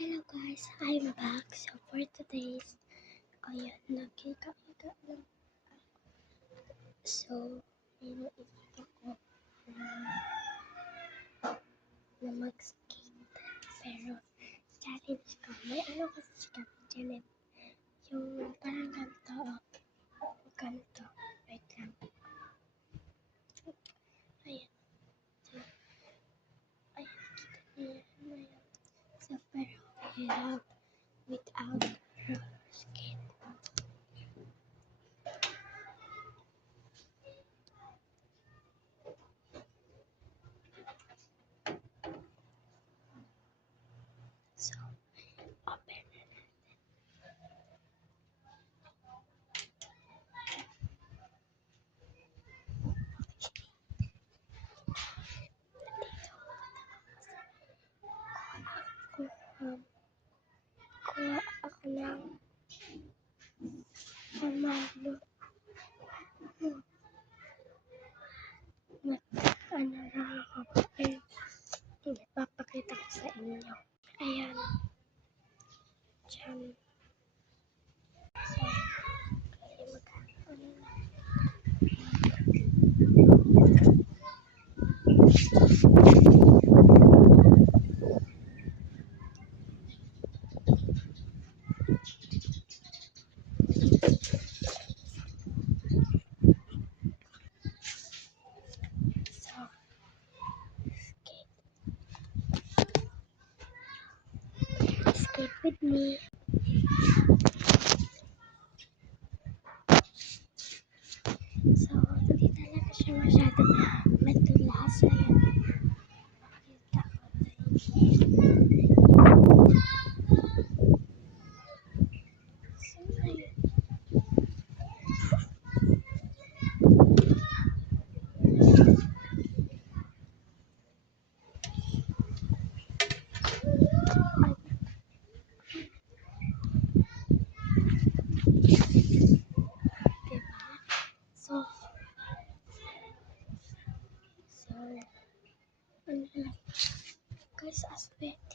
Hello guys, I'm back. So for today's, ayan, nagkita-kita lang. So, iniisip ko na mag-skate. Pero, challenge ko. May ano kasi siya challenge. Yung parang ganito, ganito. Wait lang. Ayan. So, ayan, kita niyo yan. So, pero, hirap without skate. So, open na natin. Kuha ako ng pamalo. Ano lang ako papakita ko sa inyo. Ayan. Diyan. So, ano na. So, skate with me. So, hindi talaga siya masyadong matulas. Ayan. Makita ko tayo. So, ayan. So, ano lang. Guys, aspect.